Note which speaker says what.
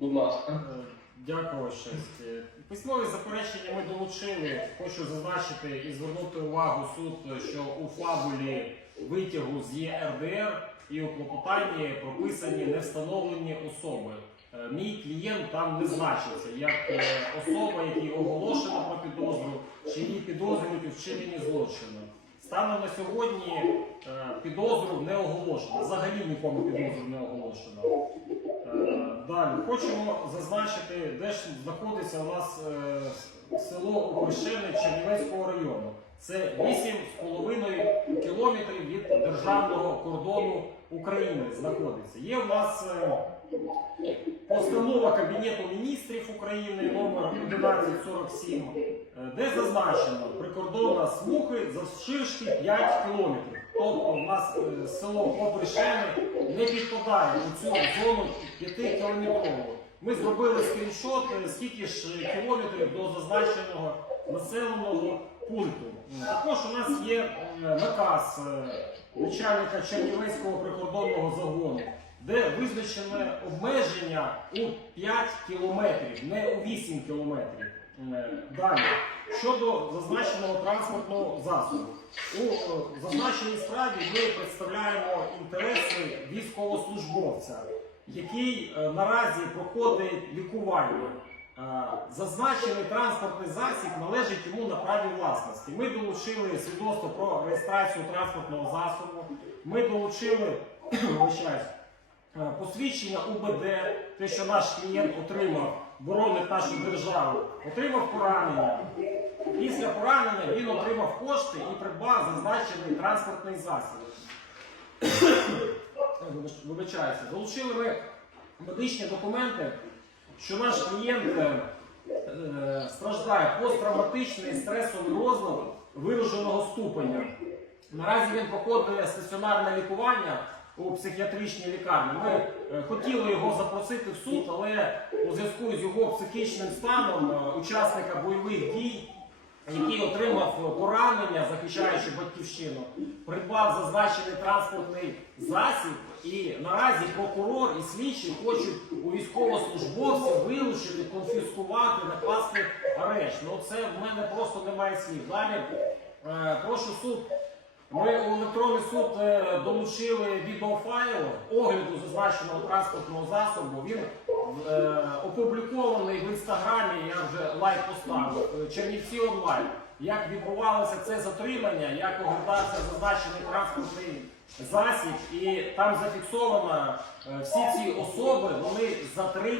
Speaker 1: Будь ласка.
Speaker 2: Е, Дякую. Е, Письмові заперечення ми долучили. Хочу зазначити і звернути увагу суд, що у фабулі витягу з ЄРДР і у клопотанні прописані невстановлені особи. Е, Мій клієнт там не значився як е, особа, якій оголошено про підозру, чи її підозрюють у вчиненні злочину. Станом на сьогодні підозру не оголошено. Взагалі нікому підозру не оголошено. Далі хочемо зазначити, де ж знаходиться у нас е, село Опишене Чернівецького району. Це 8,5 кілометрів від державного кордону України знаходиться. Є у нас е, постанова Кабінету міністрів України номер 1147, е, де зазначено прикордонна смуги завширшки 5 кілометрів. Тобто у нас е, село Опришене не підпадає у цю зону 5 кілометрову. Ми зробили скріншот, е, скільки ж кілометрів до зазначеного населеного пункту. Також у нас є е, наказ е, начальника Чернівецького прикордонного загону, де визначене обмеження у 5 кілометрів, не у 8 кілометрів. Е, Далі, щодо зазначеного транспортного засобу. У е, зазначеній справі ми представляємо інтереси військовослужбовця, який е, наразі проходить лікування. Зазначений транспортний засіб належить йому на праві власності. Ми долучили свідоцтво про реєстрацію транспортного засобу. Ми долучили посвідчення УБД, те, що наш клієнт отримав, боронить нашу державу, отримав поранення. Після поранення він отримав кошти і придбав зазначений транспортний засіб. Вибачаюся, долучили ми медичні документи, що наш клієнт е, е, страждає посттравматичний стресовий розлад вираженого ступеня. Наразі він проходить стаціонарне лікування у психіатричній лікарні. Ми е, хотіли його запросити в суд, але у зв'язку з його психічним станом е, учасника бойових дій, який отримав поранення, захищаючи батьківщину, придбав зазначений транспортний засіб, і наразі прокурор і слідчі хочуть у військовослужбовців вилучити, конфіскувати, накласти арешт. Ну це в мене просто немає слів. Далі е, прошу суд. Ми у електронний суд е, долучили відеофайл огляду зазначеного транспортного засобу. Він е, опублікований в інстаграмі. Я вже лайк поставив. е, Чернівці онлайн. Як відбувалося це затримання, як оглядався зазначений транспортний засіб, і там зафіксовано е, всі ці особи, вони затримані.